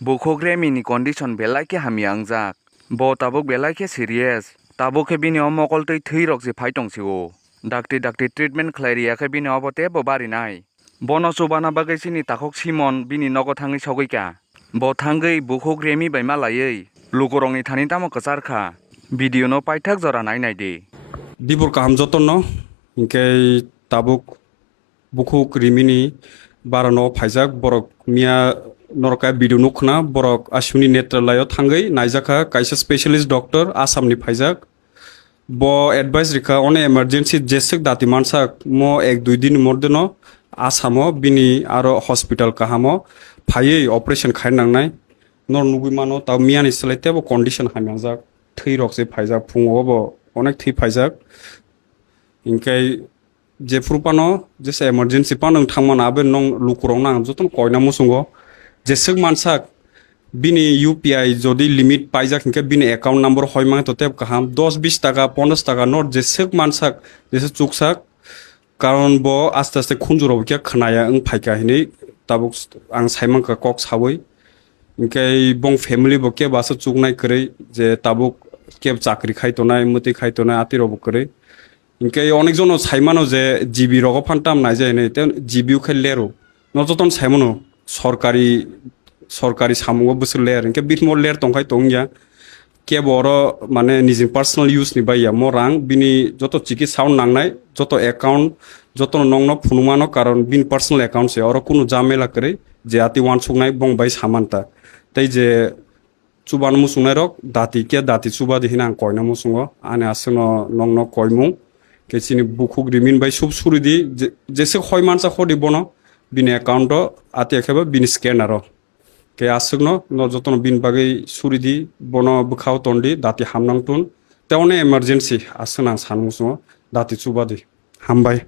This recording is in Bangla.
Bukogre mini condition belai ke hami angjak. Bo tabuk belai ke serious. Tabuk ke bini omokol tui thui rok je phai tongsigo. Dakti treatment khlairia ke bini obote bo bari nai. Bono subana bagai sini takok Simon bini nogo thangi sogoika. Bo thangai bukogre mi bai malayei. Lukorongni thani tamo kasarkha. Video no paithak jora nai de. Dibur kaham joton no ingke tabuk buku krimini barano phaijak borok mia norka video nukna borok asuni netralayo thangai naijaka kaisa specialist doctor asam ni phaijak bo advice rika one emergency jesek dati mansak mo ek dui din morde no asamo bini aro hospital kahamo phaiye operation khainangnai nor nugui mano taw miani selete bo condition haimajak thei rok se phaijak phungo bo onek thei phaijak ingkai je frupano jese emergency panong thangman abe nong lukurong nang joton koina musungo jesek mansak bini UPI jodi limit paijak ingke bini account number hoimang to teb kaham 10-20 টাকা 50 টাকা not jesek mansak jese chuksak karon bo aste aste khunjuro ke khnaya ang phaika hini tabuk ang saimang ka kok sawoi ingkai bong family bo ke basa chuknai krei je tabuk ke chakri khaitonai muti khaitonai atiro bo krei ingkai onekjono saimano je GB rogo phantam nai jai nei te GBU khailero nojoton saimono সরকারি সামুঙ্গ বসে লেয়ার ইনকে বিটমো লেয়ার তংখাই তংয়া কে বড় মানে নিজে পার্সোনাল ইউজ নি বাইয়া মো রাং বিনি যত চিকিৎসা নাংনাই যত অ্যাকাউন্ট যত নংন ফুনুমানো কারণ বিন পার্সোনাল অ্যাকাউন্ট সে অর কোনো জামেলা করে যে আতি ওয়ান সুংনাই বং বাই সামানতা তাই যে চুবান মুসুংনাই রক দাতি কে দাতি চুবা দিহিনা আং কয়না মুসুঙ্গ আনে আসনো নংন কয়মু কেচিনি বুকুক রিমিন বাই সুব সুরিদি যেসে হয় মানসা খদি বনো বিনি অ্যাকাউন্ট আতি একেবা বিনি scanner ke asugno no jotono bin bagai suridi bono bukhao tondi dati hamnang tun teone emergency asuna sanmuso dati chubadi hambai